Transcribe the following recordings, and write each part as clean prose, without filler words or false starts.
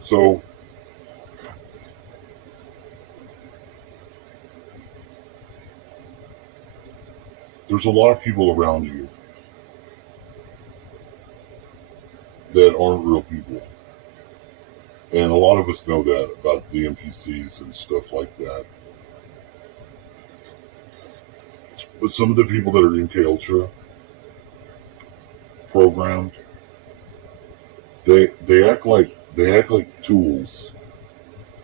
So there's a lot of people around you that aren't real people. And a lot of us know that about the NPCs and stuff like that. But some of the people that are in Ultra programmed, they act like tools.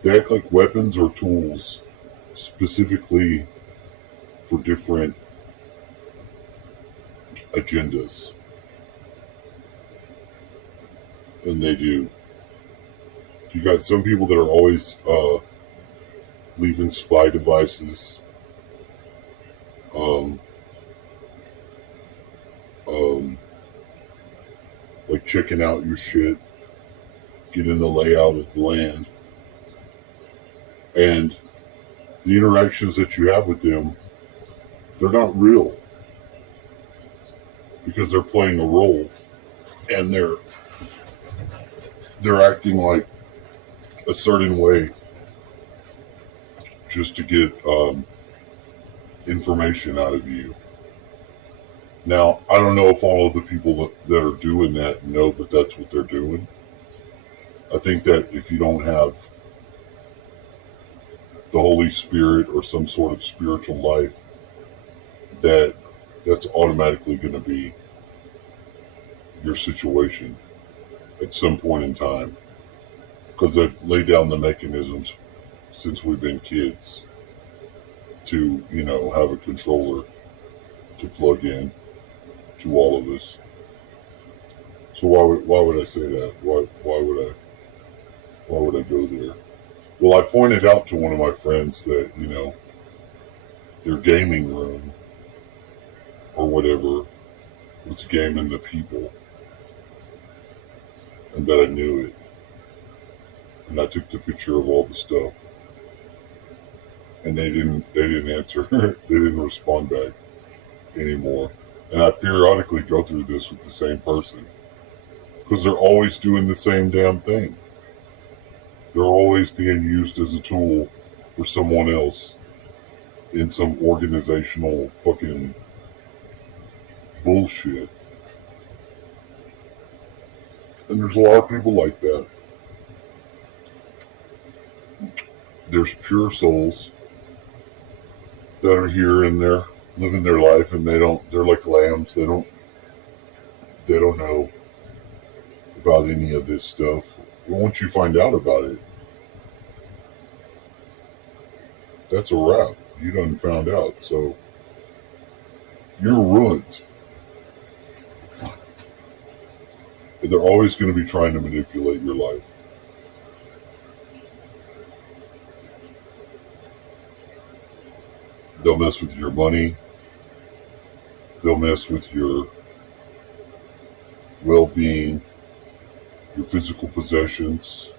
They act like weapons or tools specifically for different agendas. And they do. You got some people that are always leaving spy devices, um, um, like checking out your shit, getting the layout of the land, and the interactions that you have with them, they're not real because they're playing a role and they're acting like a certain way just to get information out of you. Now, I don't know if all of the people that are doing that know that that's what they're doing. I think that if you don't have the Holy Spirit or some sort of spiritual life, that that's automatically going to be your situation at some point in time because they've laid down the mechanisms since we've been kids to, have a controller to plug in to all of us. So why would I say that? Why would I go there? Well, I pointed out to one of my friends that their gaming room or whatever was gaming the people, and that I knew it. And I took the picture of all the stuff, and they didn't answer. They didn't respond back anymore. And I periodically go through this with the same person because they're always doing the same damn thing. They're always being used as a tool for someone else in some organizational fucking bullshit. And there's a lot of people like that. There's pure souls that are here and they're living their life and they're like lambs. They don't know about any of this stuff. But once you find out about it, that's a wrap. You done found out. So you're ruined. But they're always going to be trying to manipulate your life. They'll mess with your money. They'll mess with your well being, your physical possessions.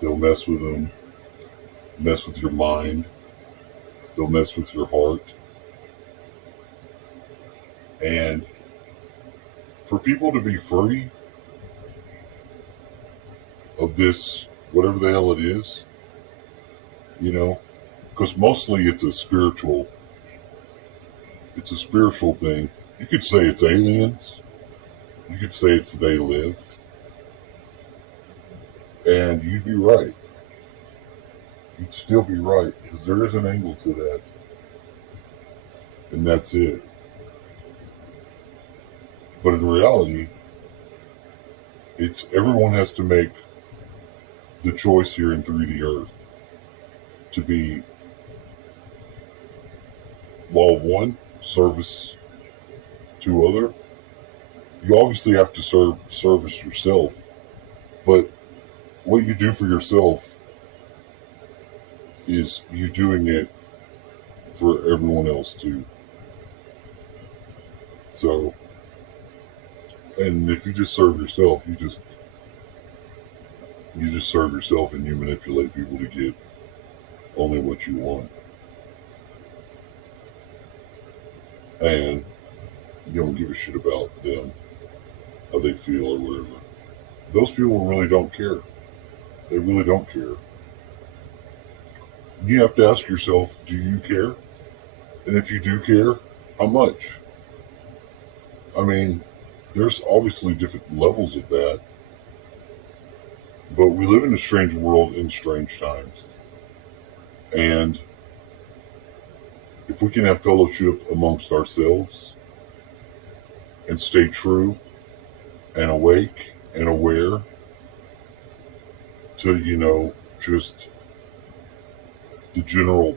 They'll mess with them, mess with your mind. They'll mess with your heart. And for people to be free of this, whatever the hell it is, you know, because mostly it's a spiritual thing. You could say it's aliens. You could say it's they live. And you'd be right. You'd still be right because there is an angle to that. And that's it. But in reality, it's everyone has to make the choice here in 3D Earth to be law of one, service to other. You obviously have to service yourself, but what you do for yourself is you doing it for everyone else too. So, and if you just serve yourself, you just serve yourself and you manipulate people to get only what you want, and you don't give a shit about them, how they feel or whatever. Those people really don't care. They really don't care. You have to ask yourself, do you care? And if you do care, how much? I mean, there's obviously different levels of that, but we live in a strange world in strange times. And if we can have fellowship amongst ourselves and stay true and awake and aware to, just the general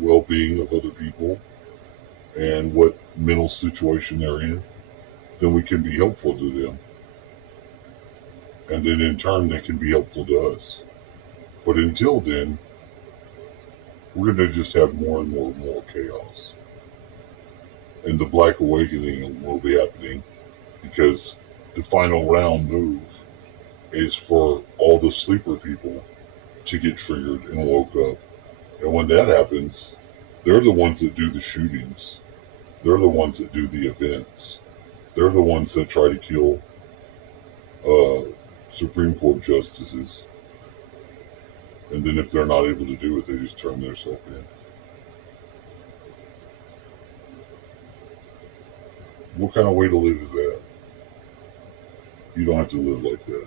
well being of other people and what mental situation they're in, then we can be helpful to them. And then in turn, they can be helpful to us. But until then, we're going to just have more and more and more chaos. And the Black Awakening will be happening because the final round move is for all the sleeper people to get triggered and woke up. And when that happens, they're the ones that do the shootings. They're the ones that do the events. They're the ones that try to kill Supreme Court justices. And then if they're not able to do it, they just turn themselves in. What kind of way to live is that? You don't have to live like that.